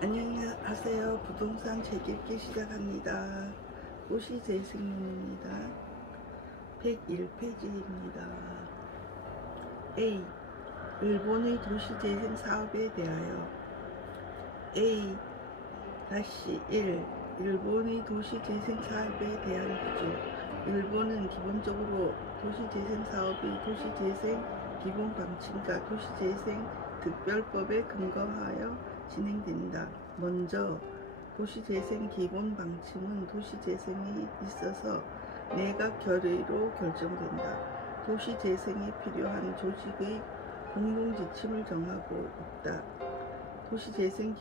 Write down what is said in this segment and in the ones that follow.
안녕하세요. 부동산 책 읽기 시작합니다. 도시재생론입니다. 101페이지입니다. A. 일본의 도시재생 사업에 대하여 A-1 일본의 도시재생 사업에 대한 구조. 일본은 기본적으로 도시재생 사업의 도시재생 기본방침과 도시재생 특별법에 근거하여 진행된다. 먼저 도시재생 기본방침은 도시재생에 있어서 내각 결의로 결정된다. 도시재생에 필요한 조직의 공동지침을 정하고 있다. 도시재생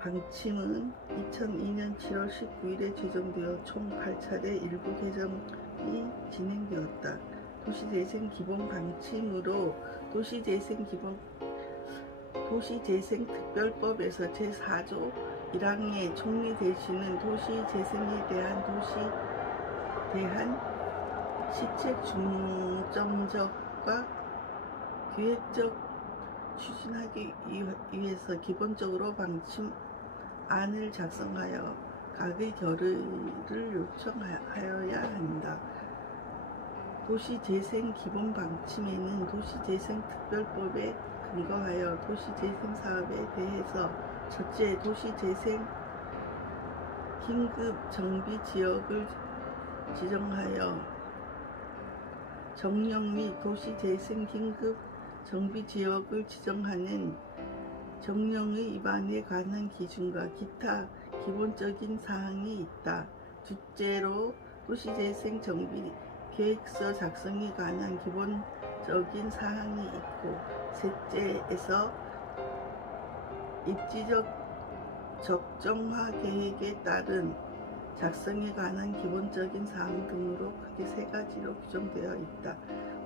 기본방침은 2002년 7월 19일에 제정되어 총 8차례 일부 개정이 진행되었다. 도시재생 기본방침으로 도시재생특별법에서 제4조 1항에 총리 대신은 도시재생에 대한 시책 중점적과 계획적 추진하기 위해서 기본적으로 방침안을 작성하여 각의 결의를 요청하여야 한다. 도시재생 기본방침에는 도시재생특별법에 근거하여 도시재생 사업에 대해서 첫째, 도시재생 긴급정비지역을 지정하여 정령 및 도시재생 긴급정비지역을 지정하는 정령의 위반에 관한 기준과 기타 기본적인 사항이 있다. 둘째로 도시재생 정비 계획서 작성에 관한 기본적인 사항이 있고, 셋째에서 입지적 적정화 계획에 따른 작성에 관한 기본적인 사항 등으로 크게 세 가지로 규정되어 있다.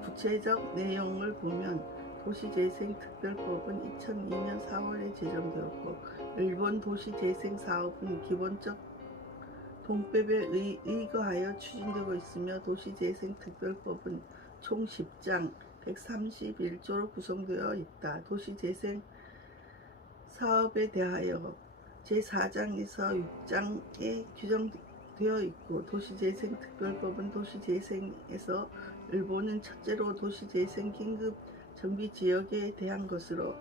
구체적 내용을 보면 도시재생특별법은 2002년 4월에 제정되었고, 일본 도시재생 사업은 기본적 동법에 의거하여 추진되고 있으며, 도시재생특별법은 총 10장 131조로 구성되어 있다. 도시재생 사업에 대하여 제4장에서 6장에 규정되어 있고, 도시재생특별법은 도시재생에서 일본은 첫째로 도시재생 긴급정비지역에 대한 것으로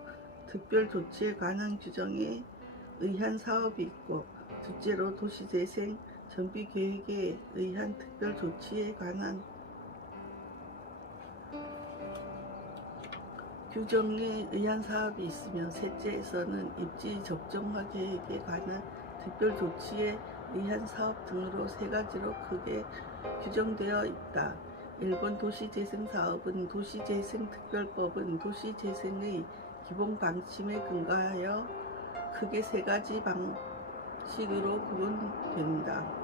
특별조치에 관한 규정에 의한 사업이 있고, 둘째로 도시재생 정비계획에 의한 특별조치에 관한 규정에 의한 사업이 있으며, 셋째에서는 입지 적정화 계획에 관한 특별조치에 의한 사업 등으로 세 가지로 크게 규정되어 있다. 일본 도시재생 사업은 도시재생특별법은 도시재생의 기본 방침에 근거하여 크게 세 가지 방식으로 구분된다.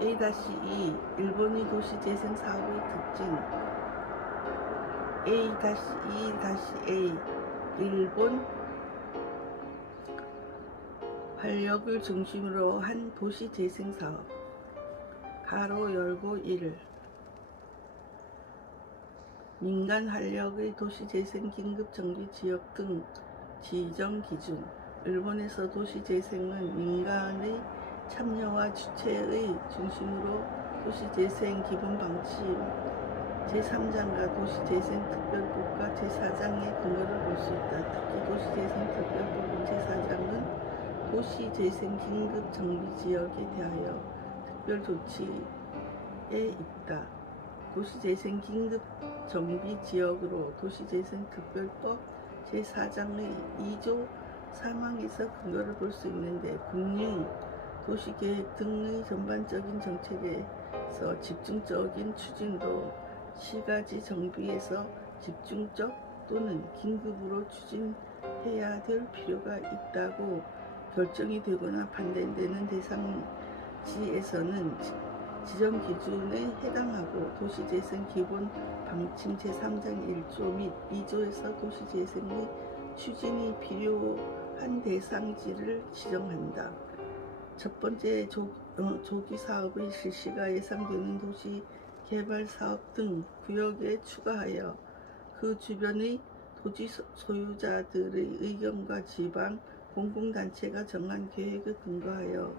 A-2 일본의 도시재생 사업의 특징. A-2-A 일본 활력을 중심으로 한 도시재생 사업. 가로 열고 1. 민간 활력의 도시재생 긴급정비지역 등 지정 기준. 일본에서 도시재생은 민간의 참여와 주체의 중심으로 도시재생 기본방침 제3장과 도시재생특별법과 제4장의 근거를 볼 수 있다. 특히 도시재생특별법은 제4장은 도시재생 긴급정비지역에 대하여 특별조치에 있다. 도시재생 긴급정비지역으로 도시재생특별법 제4장의 2조 3항에서 근거를 볼 수 있는데, 국령, 도시계획 등의 전반적인 정책에서 집중적인 추진으로 시가지 정비에서 집중적 또는 긴급으로 추진해야 될 필요가 있다고 결정이 되거나 반대되는 대상지에서는 지정 기준에 해당하고, 도시재생 기본 방침 제3장 1조 및 2조에서 도시재생의 추진이 필요한 대상지를 지정한다. 첫 번째, 조기 사업의 실시가 예상되는 도시 개발 사업 등 구역에 추가하여 그 주변의 토지 소유자들의 의견과 지방 공공단체가 정한 계획에 근거하여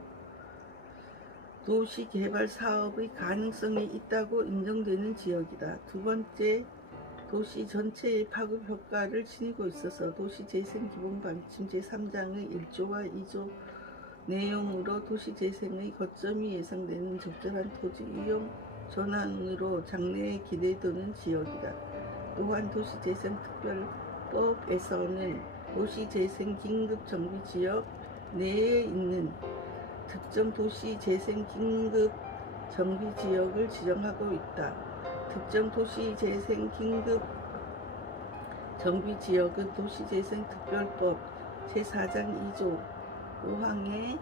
도시개발 사업의 가능성이 있다고 인정되는 지역이다. 두 번째, 도시 전체의 파급 효과를 지니고 있어서 도시재생기본방침 제3장의 1조와 2조 내용으로 도시재생의 거점이 예상되는 적절한 토지 이용 전환으로 장래에 기대되는 지역이다. 또한 도시재생특별법에서는 도시재생긴급정비지역 내에 있는 특정 도시재생긴급정비지역을 지정하고 있다. 특정 도시재생긴급정비지역은 도시재생특별법 제4장 2조 5항에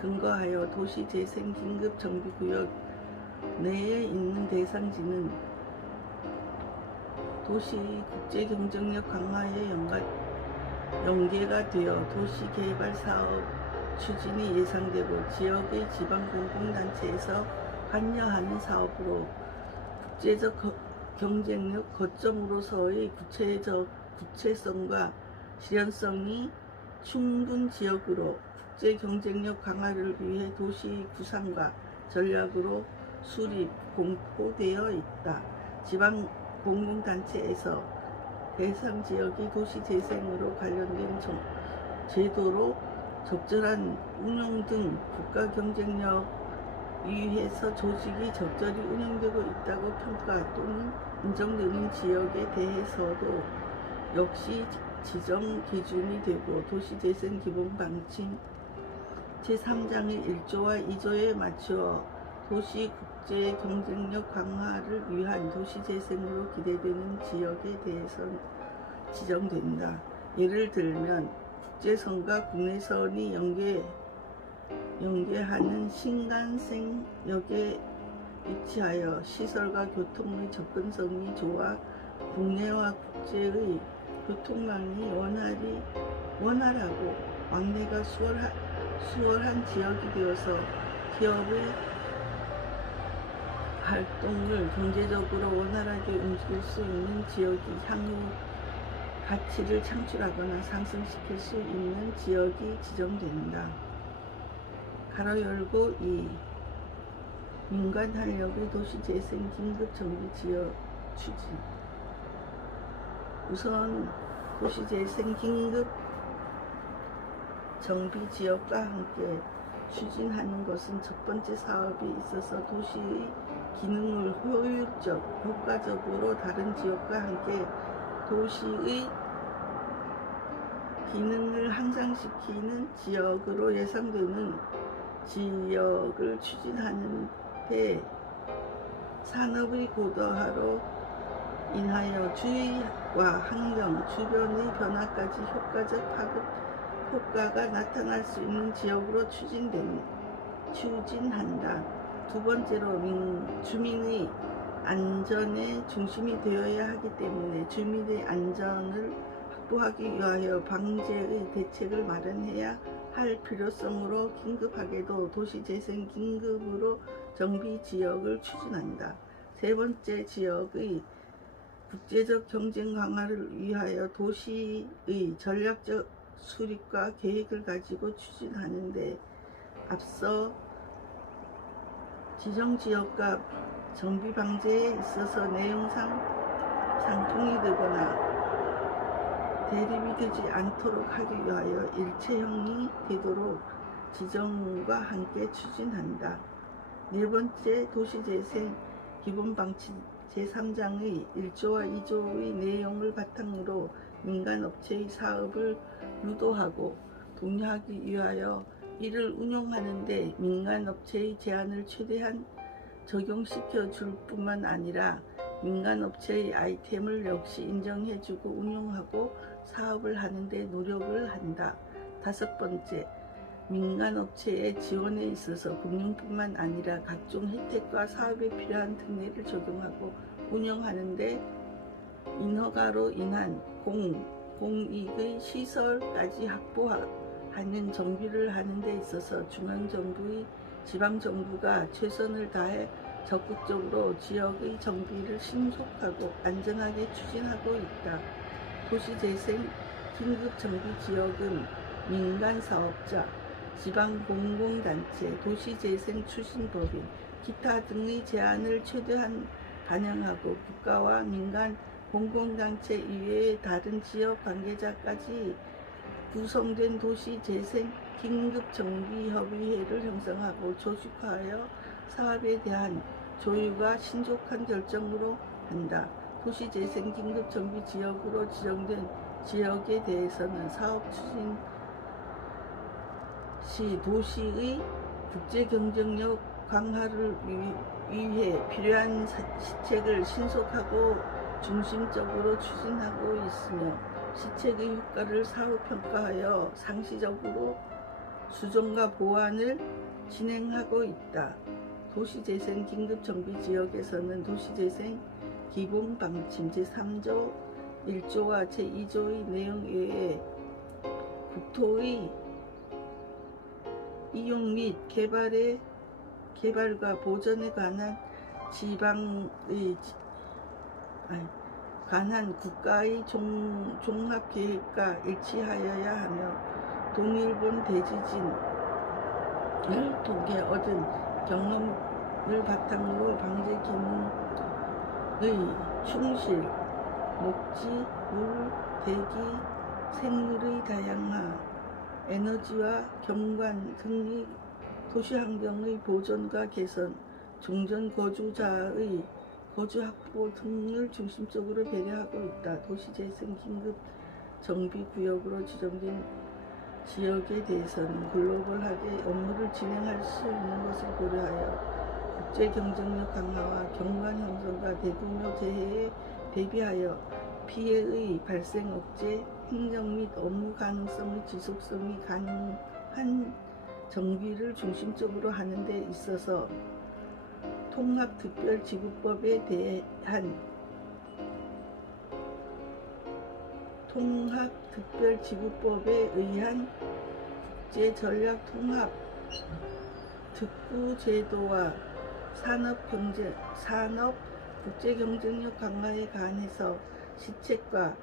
근거하여 도시재생긴급정비구역 내에 있는 대상지는 도시 국제경쟁력 강화에 연계가 되어 도시개발사업 추진이 예상되고 지역의 지방공공단체에서 관여하는 사업으로 국제적 경쟁력 거점으로서의 구체성과 실현성이 충분 지역으로 국제 경쟁력 강화를 위해 도시 구상과 전략으로 수립, 공포되어 있다. 지방 공공단체에서 대상 지역이 도시재생으로 관련된 제도로 적절한 운영 등 국가 경쟁력 위해서 조직이 적절히 운영되고 있다고 평가 또는 인정되는 지역에 대해서도 역시 지정 기준이 되고 도시재생기본방침 제3장의 1조와 2조에 맞추어 도시 국제 경쟁력 강화를 위한 도시재생으로 기대되는 지역에 대해서 지정된다. 예를 들면 국제선과 국내선이 연계하는 신간센역에 위치하여 시설과 교통의 접근성이 좋아 국내와 국제의 교통망이 원활하고 왕래가 수월한 지역이 되어서 기업의 활동을 경제적으로 원활하게 움직일 수 있는 지역이 향후 가치를 창출하거나 상승시킬 수 있는 지역이 지정된다. 가로 열고 2. 민간 활력의 도시재생 긴급정비지역 추진. 우선 도시재생 긴급정비지역과 함께 추진하는 것은 첫 번째 사업이 있어서 도시의 기능을 효과적으로 다른 지역과 함께 도시의 기능을 향상시키는 지역으로 예상되는 지역을 추진하는데 산업의 고도화로 인하여 주위와 환경, 주변의 변화까지 효과적 파급 효과가 나타날 수 있는 지역으로 추진한다. 두 번째로 주민의 안전에 중심이 되어야 하기 때문에 주민의 안전을 확보하기 위하여 방제의 대책을 마련해야 할 필요성으로 긴급하게도 도시재생 긴급으로 정비지역을 추진한다. 세 번째, 지역의 국제적 경쟁 강화를 위하여 도시의 전략적 수립과 계획을 가지고 추진하는데 앞서 지정지역과 정비방제에 있어서 내용상 상통이 되거나 대립이 되지 않도록 하기 위하여 일체형이 되도록 지정과 함께 추진한다. 네 번째, 도시재생 기본방침 제3장의 1조와 2조의 내용을 바탕으로 민간업체의 사업을 유도하고 독려하기 위하여 이를 운용하는데 민간업체의 제한을 최대한 적용시켜 줄 뿐만 아니라 민간업체의 아이템을 역시 인정해주고 운용하고 사업을 하는데 노력을 한다. 다섯 번째, 민간업체의 지원에 있어서 금융뿐만 아니라 각종 혜택과 사업에 필요한 특례를 적용하고 운영하는데 인허가로 인한 공익의 시설까지 확보하는 정비를 하는 데 있어서 중앙정부의 지방정부가 최선을 다해 적극적으로 지역의 정비를 신속하고 안전하게 추진하고 있다. 도시재생 긴급정비지역은 민간사업자, 지방공공단체, 도시재생추진법인, 기타 등의 제안을 최대한 반영하고 국가와 민간 공공단체 이외의 다른 지역 관계자까지 구성된 도시재생 긴급정비협의회를 형성하고 조직화하여 사업에 대한 조율과 신속한 결정으로 한다. 도시재생 긴급정비지역으로 지정된 지역에 대해서는 사업 추진 시 도시의 국제경쟁력 강화를 위해 필요한 시책을 신속하고 중심적으로 추진하고 있으며 시책의 효과를 사후평가하여 상시적으로 수정과 보완을 진행하고 있다. 도시재생 긴급정비지역에서는 도시재생 기본방침 제3조 1조와 제2조의 내용 외에 국토의 이용 및 개발과 보전에 관한 국가의 종합계획과 일치하여야 하며 동일본 대지진을 통해 얻은 경험을 바탕으로 방제 기능의 충실, 녹지, 물, 대기, 생물의 다양화, 에너지와 경관 등의 도시환경의 보존과 개선, 종전 거주자의 거주 확보 등을 중심적으로 배려하고 있다. 도시재생 긴급 정비구역으로 지정된 지역에 대해서는 글로벌하게 업무를 진행할 수 있는 것을 고려하여 국제 경쟁력 강화와 경관 형성과 대규모 재해에 대비하여 피해의 발생 억제, 행정 및 업무 가능성의 지속성이 가능한 정비를 중심적으로 하는 데 있어서 통합특별지구법에 대한 통합특별지구법에 의한 국제전략통합 특구제도와 산업 국제경쟁력 강화에 관해서 시책과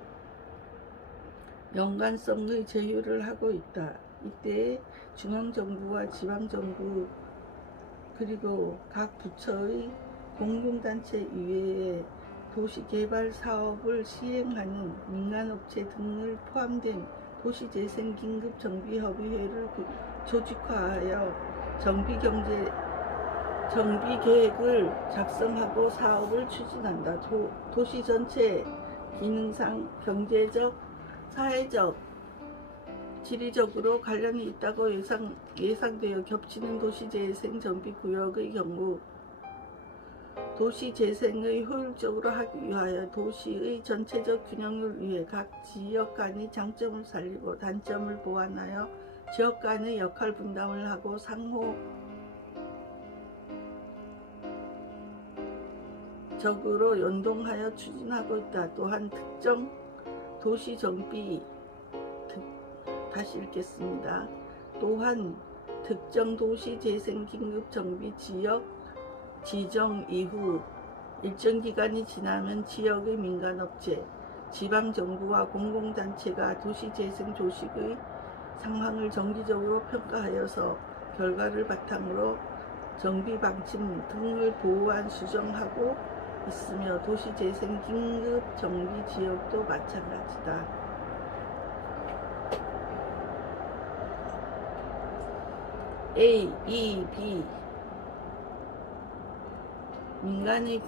연관성의 제휴를 하고 있다. 이때 중앙정부와 지방정부 그리고 각 부처의 공공단체 이외에 도시개발 사업을 시행하는 민간업체 등을 포함된 도시재생 긴급정비협의회를 조직화하여 정비계획을 작성하고 사업을 추진한다. 도시 전체 기능상, 경제적, 사회적, 지리적으로 관련이 있다고 예상되어 겹치는 도시재생 정비구역의 경우 도시재생의 효율적으로 하기 위하여 도시의 전체적 균형을 위해 각 지역 간의 장점을 살리고 단점을 보완하여 지역 간의 역할 분담을 하고 상호적으로 연동하여 추진하고 있다. 또한 특정 도시 정비 다시 읽겠습니다. 또한 특정 도시 재생 긴급 정비 지역 지정 이후 일정 기간이 지나면 지역의 민간업체, 지방정부와 공공단체가 도시재생 조직의 상황을 정기적으로 평가하여서 결과를 바탕으로 정비방침 등을 보완 수정하고 있으며 도시재생 긴급 정비 지역도 마찬가지다. A, E, B 민간의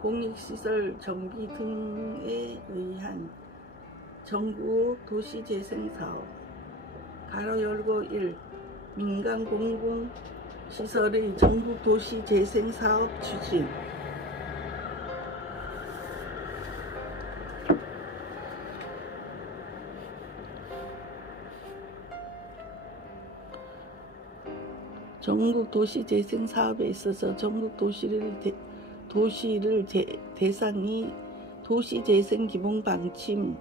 공익시설 정비 등에 의한 전국 도시재생사업 가로 열고 1. 민간 공공시설의 전국 도시재생사업 추진 전국 도시재생 사업에 있어서 전국 도시를 대상이 도시재생 기본방침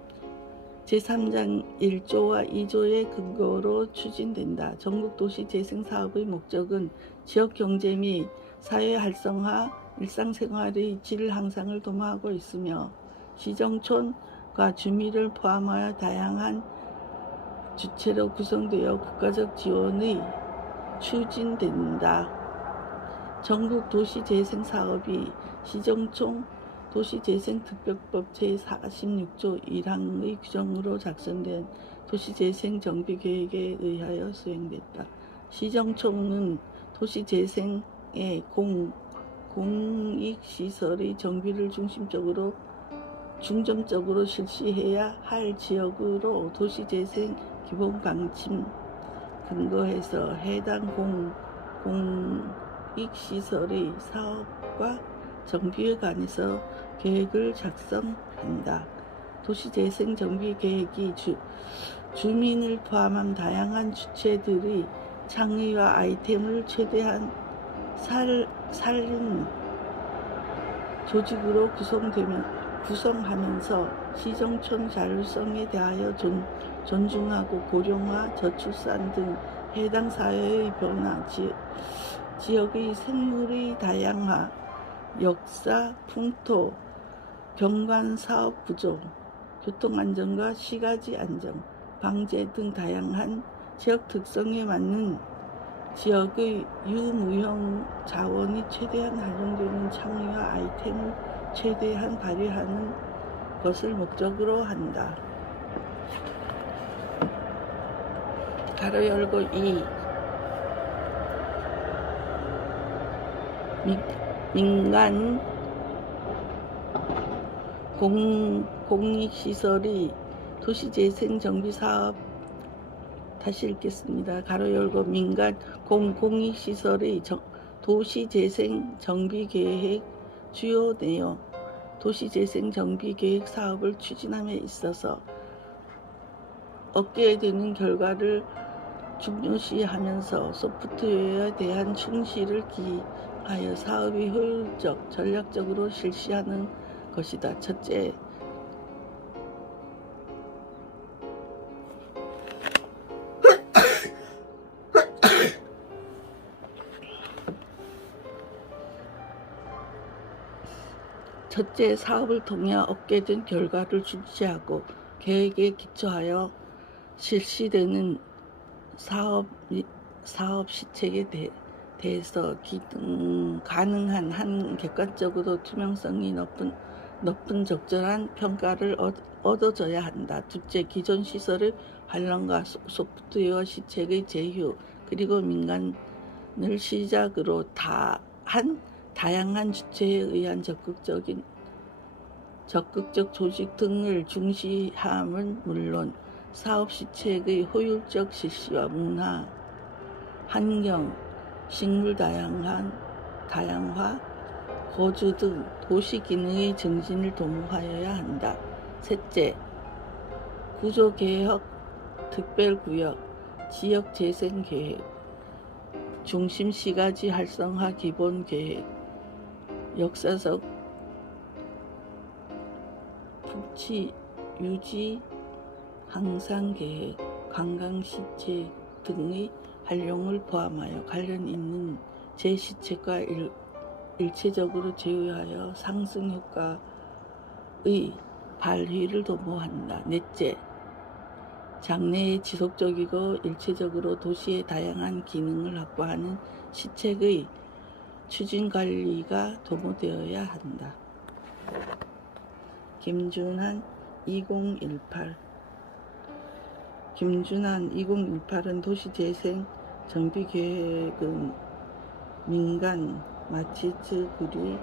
제3장 1조와 2조의 근거로 추진된다. 전국 도시재생 사업의 목적은 지역 경제 및 사회 활성화, 일상생활의 질 향상을 도모하고 있으며 시정촌과 주민을 포함하여 다양한 주체로 구성되어 국가적 지원이 추진된다. 전국 도시재생사업이 시정총 도시재생특별법 제46조 1항의 규정으로 작성된 도시재생정비계획에 의하여 수행됐다. 시정총은 도시재생의 공익시설의 정비를 중점적으로 실시해야 할 지역으로 도시재생 기본방침 근거해서 해당 공익시설의 사업과 정비에 관해서 계획을 작성한다. 도시재생 정비계획이 주민을 포함한 다양한 주체들의 창의와 아이템을 최대한 살린 조직으로 구성하면서 시정촌 자율성에 대하여 존중하고 고령화, 저출산 등 해당 사회의 변화, 지역의 생물의 다양화, 역사, 풍토, 경관 사업 구조, 교통안전과 시가지 안정, 방제 등 다양한 지역 특성에 맞는 지역의 유무형 자원이 최대한 활용되는 창의와 아이템을 최대한 발휘하는 것을 목적으로 한다. 가로 열고 2. 민간 공익시설이 도시재생 정비사업 다시 읽겠습니다. 가로 열고 민간 공익시설의 도시재생 정비계획 주요 내용. 도시재생 정비계획 사업을 추진함에 있어서 얻게 되는 결과를 중요시하면서 소프트웨어에 대한 충실을 기하여 사업이 효율적, 전략적으로 실시하는 것이다. 첫째, 사업을 통해 얻게 된 결과를 중시하고 계획에 기초하여 실시되는 사업 시책에 대해서 가능한 한 객관적으로 투명성이 높은 적절한 평가를 얻어줘야 한다. 둘째, 기존 시설의 활용과 소프트웨어 시책의 제휴, 그리고 민간을 시작으로 다양한 주체에 의한 적극적 조직 등을 중시함은 물론 사업 시책의 효율적 실시와 문화, 환경, 식물 다양화, 거주 등 도시 기능의 증진을 도모하여야 한다. 셋째, 구조개혁, 특별구역, 지역재생계획, 중심시가지 활성화 기본계획, 역사적 북치 유지 항상계획, 관광시책 등의 활용을 포함하여 관련 있는 제시책과 일체적으로 제휴하여 상승효과의 발휘를 도모한다. 넷째, 장래에 지속적이고 일체적으로 도시의 다양한 기능을 확보하는 시책의 추진관리가 도모되어야 한다. 김준한 2018 김준한 2018은 도시재생 정비계획은 민간 마치츠그리의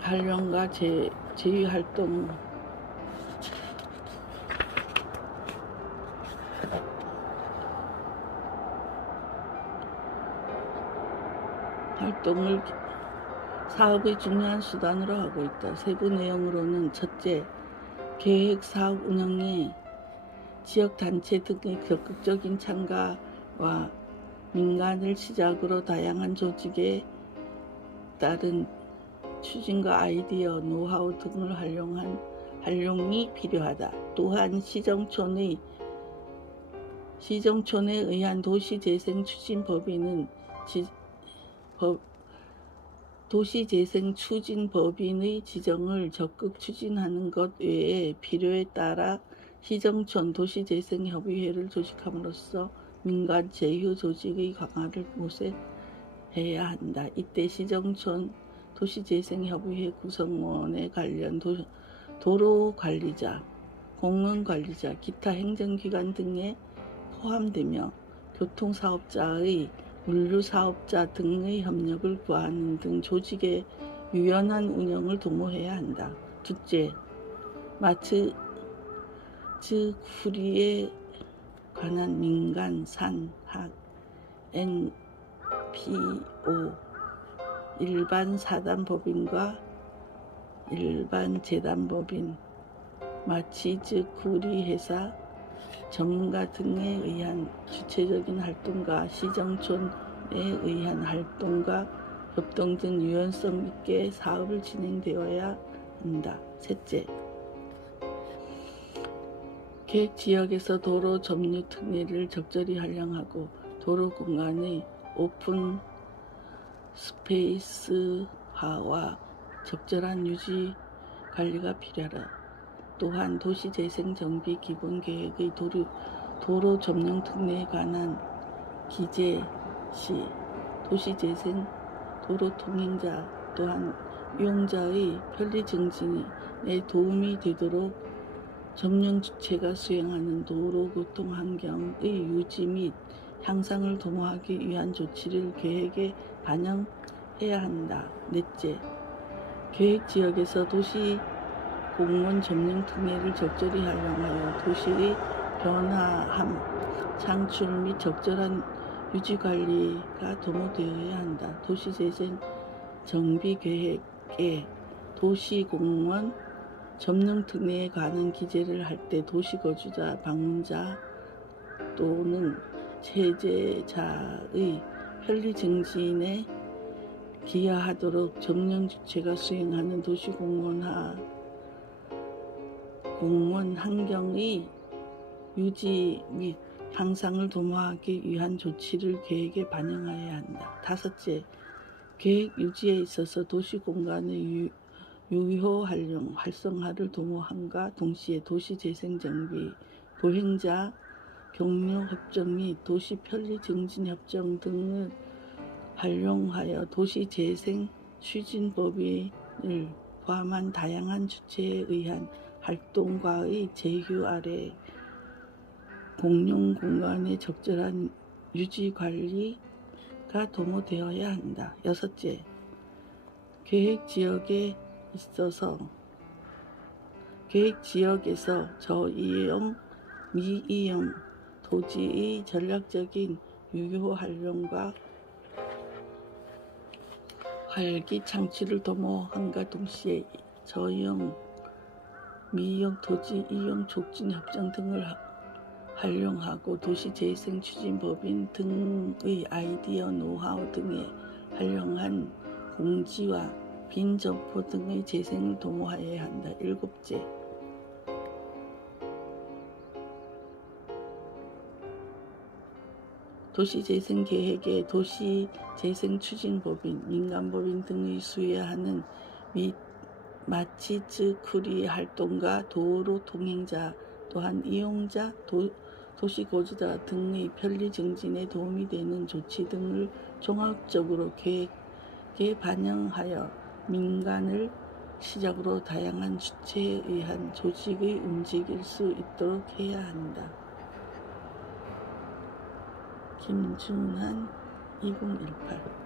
활용과 제휴활동을 사업의 중요한 수단으로 하고 있다. 세부 내용으로는 첫째, 계획 사업 운영에 지역단체 등의 적극적인 참가와 민간을 시작으로 다양한 조직에 따른 추진과 아이디어, 노하우 등을 활용이 필요하다. 또한 시정촌에 의한 도시재생 추진법인은 도시재생추진법인의 지정을 적극 추진하는 것 외에 필요에 따라 시정촌 도시재생협의회를 조직함으로써 민간 제휴 조직의 강화를 모색해야 한다. 이때 시정촌 도시재생협의회 구성원에 관련 도로관리자, 공원관리자, 기타 행정기관 등에 포함되며 교통사업자의 물류사업자 등의 협력을 구하는 등 조직의 유연한 운영을 도모해야 한다. 둘째, 마츠쿠리에 관한 민간 산학 NPO 일반 사단법인과 일반 재단법인, 마치즈쿠리 회사, 전문가 등에 의한 주체적인 활동과 시정촌에 의한 활동과 협동 등 유연성 있게 사업을 진행되어야 한다. 셋째, 계획지역에서 도로 점유 특례를 적절히 활용하고 도로 공간의 오픈 스페이스화와 적절한 유지 관리가 필요하다. 또한 도시재생정비 기본계획의 도로 점령 특례에 관한 기재 시 도시재생 도로 통행자 또한 이용자의 편리 증진에 도움이 되도록 점령 주체가 수행하는 도로교통 환경의 유지 및 향상을 도모하기 위한 조치를 계획에 반영해야 한다. 넷째, 계획지역에서 도시공원 점령 특례를 적절히 활용하여 도시의 변화함, 창출 및 적절한 유지관리가 도모되어야 한다. 도시재생 정비계획에 도시공원 점령 특례에 관한 기재를 할 때 도시거주자, 방문자 또는 체제자의 편리 증진에 기여하도록 점령 주체가 수행하는 도시공원 공원 환경의 유지 및 향상을 도모하기 위한 조치를 계획에 반영해야 한다. 다섯째, 계획 유지에 있어서 도시공간의 유효 활용, 활성화를 도모함과 동시에 도시재생정비, 보행자 경로 협정 및 도시 편리 증진 협정 등을 활용하여 도시재생 추진법인을 포함한 다양한 주체에 의한 활동과의 제휴 아래 공용 공간의 적절한 유지 관리가 도모되어야 한다. 여섯째, 계획 지역에서 저이용, 미이용 토지의 전략적인 유효 활용과 활기 창출을 도모함과 동시에 저이용, 미이용 토지 이용 촉진 협정 등을 활용하고 도시재생추진법인 등의 아이디어, 노하우 등에 활용한 공지와 빈점포 등의 재생을 도모하여야 한다. 일곱째, 도시재생계획에 도시재생추진법인, 민간법인 등의 수여하는 및 마치즈쿠리 활동과 도로 통행자 또한 이용자, 도시거주자 등의 편리 증진에 도움이 되는 조치 등을 종합적으로 계획에 반영하여 민간을 시작으로 다양한 주체에 의한 조직의 움직일 수 있도록 해야 한다. 김준한 2018.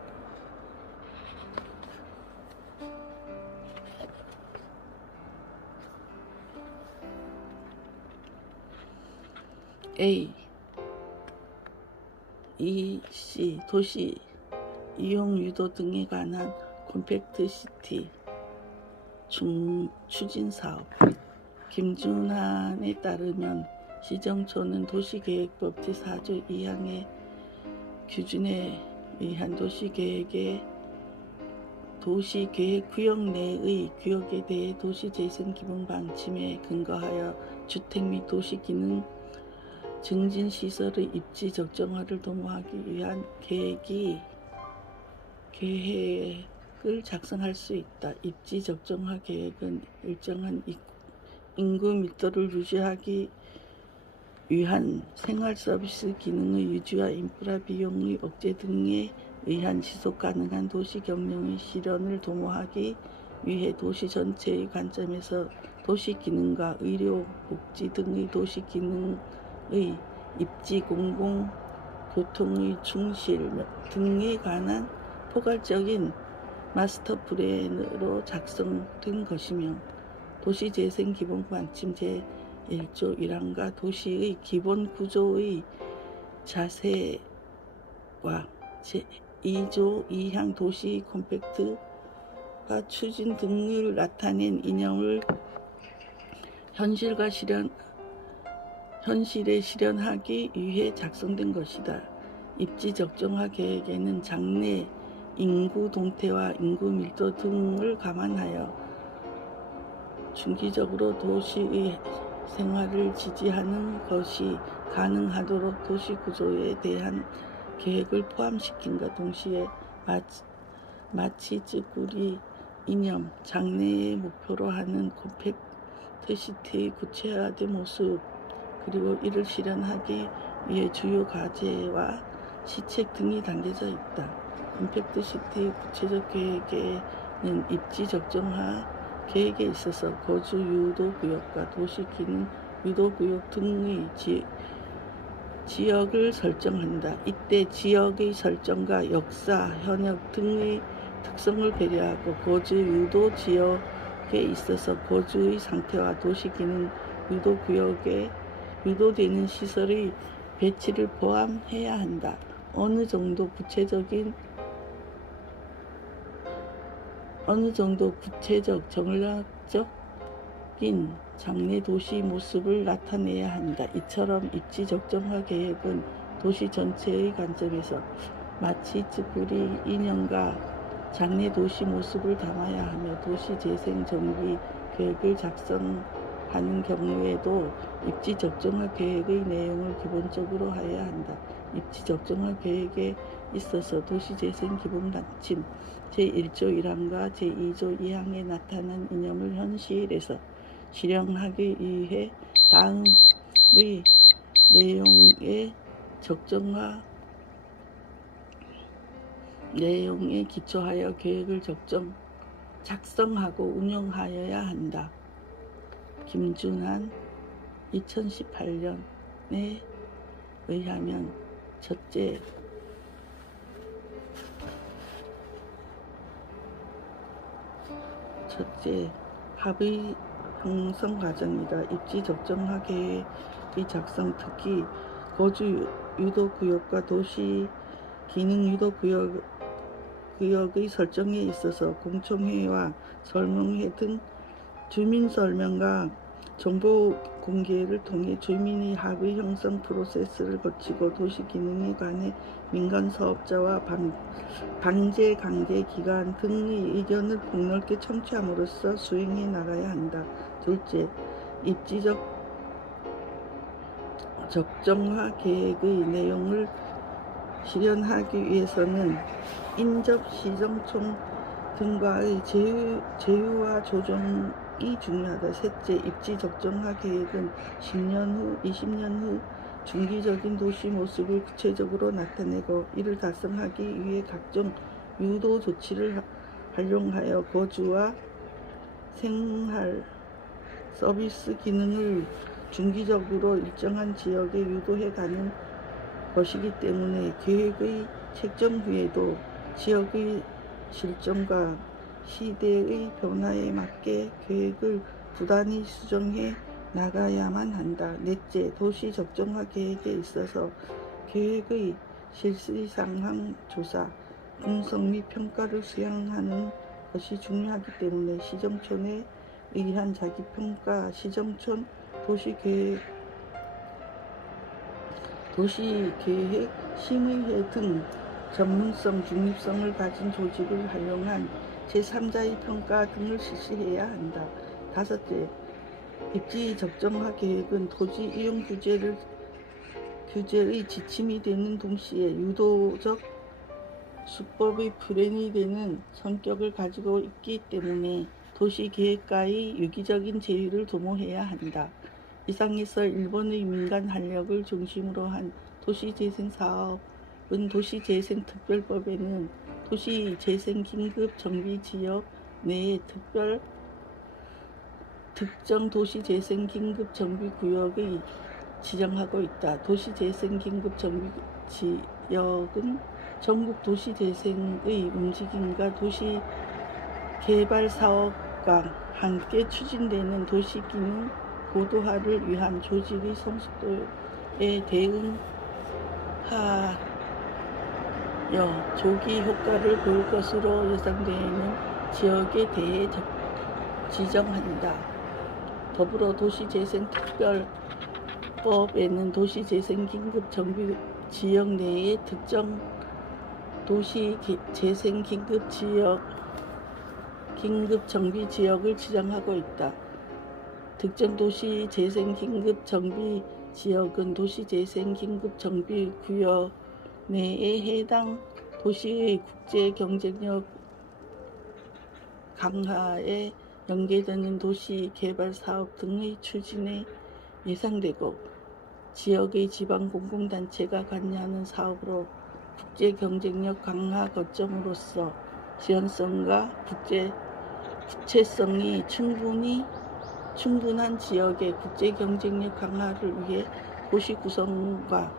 A, E, C 도시 이용 유도 등에 관한 컴팩트 시티 추진 사업. 김준환에 따르면 시정촌은 도시계획법 제4조 2항의 규준에 의한 도시계획 구역 내의 구역에 대해 도시재생 기본 방침에 근거하여 주택 및 도시기능 증진시설의 입지 적정화를 도모하기 위한 계획이 계획을 작성할 수 있다. 입지 적정화 계획은 일정한 인구 밀도를 유지하기 위한 생활 서비스 기능의 유지와 인프라 비용의 억제 등에 의한 지속 가능한 도시 경영의 실현을 도모하기 위해 도시 전체의 관점에서 도시 기능과 의료, 복지 등의 도시 기능의 입지, 공공 교통의 충실 등에 관한 포괄적인 마스터 플랜으로 작성된 것이며 도시재생 기본 관점 제1조 1항과 도시의 기본 구조의 자세와 제2조 2항 도시 컴팩트화 추진 등을 나타낸 이념을 현실에 실현하기 위해 작성된 것이다. 입지 적정화 계획에는 장래 인구 동태와 인구 밀도 등을 감안하여 중기적으로 도시의 생활을 지지하는 것이 가능하도록 도시 구조에 대한 계획을 포함시킨과 동시에 마치 쯔꾸리 이념, 장래의 목표로 하는 컴팩트 시티의 구체화된 모습, 그리고 이를 실현하기 위해 주요 과제와 시책 등이 담겨져 있다. 컴팩트 시티의 구체적 계획에는 입지 적정화 계획에 있어서 거주 유도 구역과 도시 기능 유도 구역 등의 지역을 설정한다. 이때 지역의 설정과 역사, 현역 등의 특성을 배려하고 거주 유도 지역에 있어서 거주의 상태와 도시 기능 유도 구역에 유도되는 시설의 배치를 포함해야 한다. 어느 정도 구체적 전략적인 장래 도시 모습을 나타내야 한다. 이처럼 입지 적정화 계획은 도시 전체의 관점에서 마치 쯔꾸리 인형과 장래 도시 모습을 담아야 하며 도시 재생 정비 계획을 작성하는 경우에도 입지 적정화 계획의 내용을 기본적으로 해야 한다. 입지 적정화 계획에 있어서 도시재생 기본관점 제1조 1항과 제2조 2항에 나타난 이념을 현실에서 실현하기 위해 다음의 내용에 기초하여 계획을 작성하고 운영하여야 한다. 김준환 2018년에 의하면 첫째, 합의 형성 과정이다. 입지 적정화 계획의 작성, 특히 거주 유도 구역과 도시 기능 유도 구역의 설정에 있어서 공청회와 설명회 등 주민 설명과 정보 공개를 통해 주민의 합의 형성 프로세스를 거치고 도시 기능에 관해 민간 사업자와 방제 강제 기관 등의 의견을 폭넓게 청취함으로써 수행해 나가야 한다. 둘째, 입지적 적정화 계획의 내용을 실현하기 위해서는 인접 시정촌 등과의 제휴와 조정이 중요하다. 셋째, 입지 적정화 계획은 10년 후, 20년 후 중기적인 도시 모습을 구체적으로 나타내고 이를 달성하기 위해 각종 유도 조치를 활용하여 거주와 생활 서비스 기능을 중기적으로 일정한 지역에 유도해가는 것이기 때문에 계획의 책정 후에도 지역의 실정과 시대의 변화에 맞게 계획을 부단히 수정해 나가야만 한다. 넷째, 도시 적정화 계획에 있어서 계획의 실시상황 조사, 분석 및 평가를 수행하는 것이 중요하기 때문에 시정촌에 의한 자기평가, 시정촌 도시계획 심의회 등 전문성, 중립성을 가진 조직을 활용한 제3자의 평가 등을 실시해야 한다. 다섯째, 입지 적정화 계획은 토지 이용 규제의 지침이 되는 동시에 유도적 수법의 불행이 되는 성격을 가지고 있기 때문에 도시계획가의 유기적인 제휴를 도모해야 한다. 이상에서 일본의 민간 한력을 중심으로 한 도시재생 사업은 도시재생특별법에는 도시재생긴급정비지역 내에 특정 도시재생긴급정비구역의 지정하고 있다. 도시재생긴급정비지역은 전국 도시재생의 움직임과 도시개발사업과 함께 추진되는 도시기능 고도화를 위한 조직의 성숙도에 대응하여 조기 효과를 볼 것으로 예상되는 지역에 대해 지정한다. 더불어 도시재생특별법에는 도시재생긴급정비지역 내에 특정 도시재생긴급정비지역을 지정하고 있다. 특정 도시재생긴급정비지역은 도시재생긴급정비구역 내에 해당 도시의 국제경쟁력 강화에 연계되는 도시개발사업 등의 추진에 예상되고 지역의 지방공공단체가 관여하는 사업으로 국제경쟁력 강화 거점으로서 지연성과 구체성이 충분한 지역의 국제경쟁력 강화를 위해 도시 구성과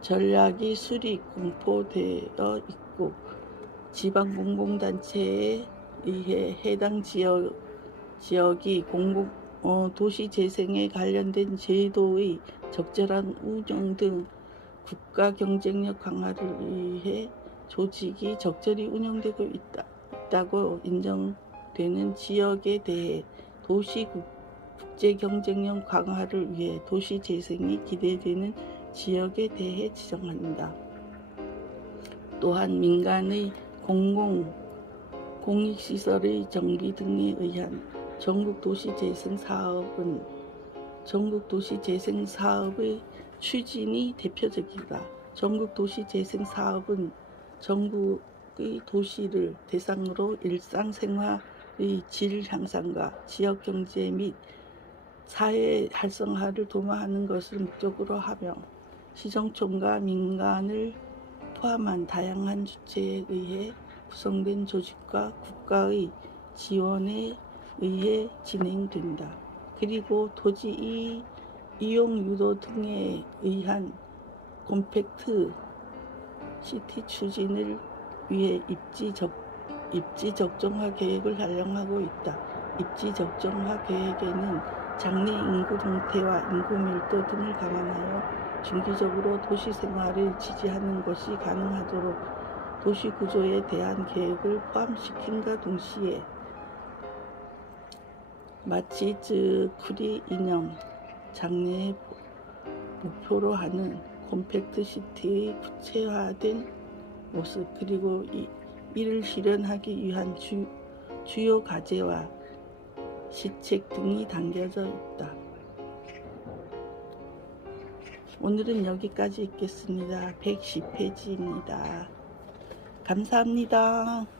전략이 수립 공포되어 있고 지방공공단체에 의해 해당 지역이 도시재생에 관련된 제도의 적절한 운영 등 국가 경쟁력 강화를 위해 조직이 적절히 운영되고 있다고 인정되는 지역에 대해 도시 국제 경쟁력 강화를 위해 도시 재생이 기대되는 지역에 대해 지정한다. 또한 민간의 공익시설의 정비 등에 의한 전국 도시재생 사업의 추진이 대표적이다. 전국 도시재생 사업은 전국의 도시를 대상으로 일상생활의 질 향상과 지역경제 및 사회 활성화를 도모하는 것을 목적으로 하며 시정촌과 민간을 포함한 다양한 주체에 의해 구성된 조직과 국가의 지원에 의해 진행된다. 그리고 토지 이용 유도 등에 의한 컴팩트 시티 추진을 위해 입지 적정화 계획을 활용하고 있다. 입지 적정화 계획에는 장래 인구 동태와 인구 밀도 등을 감안하여 중기적으로 도시 생활을 지지하는 것이 가능하도록 도시 구조에 대한 계획을 포함시킨과 동시에 마치 쿠리 이념 장래의 목표로 하는 컴팩트 시티의 구체화된 모습 그리고 이를 실현하기 위한 주요 과제와 시책 등이 담겨져 있다. 오늘은 여기까지 읽겠습니다. 110페이지입니다. 감사합니다.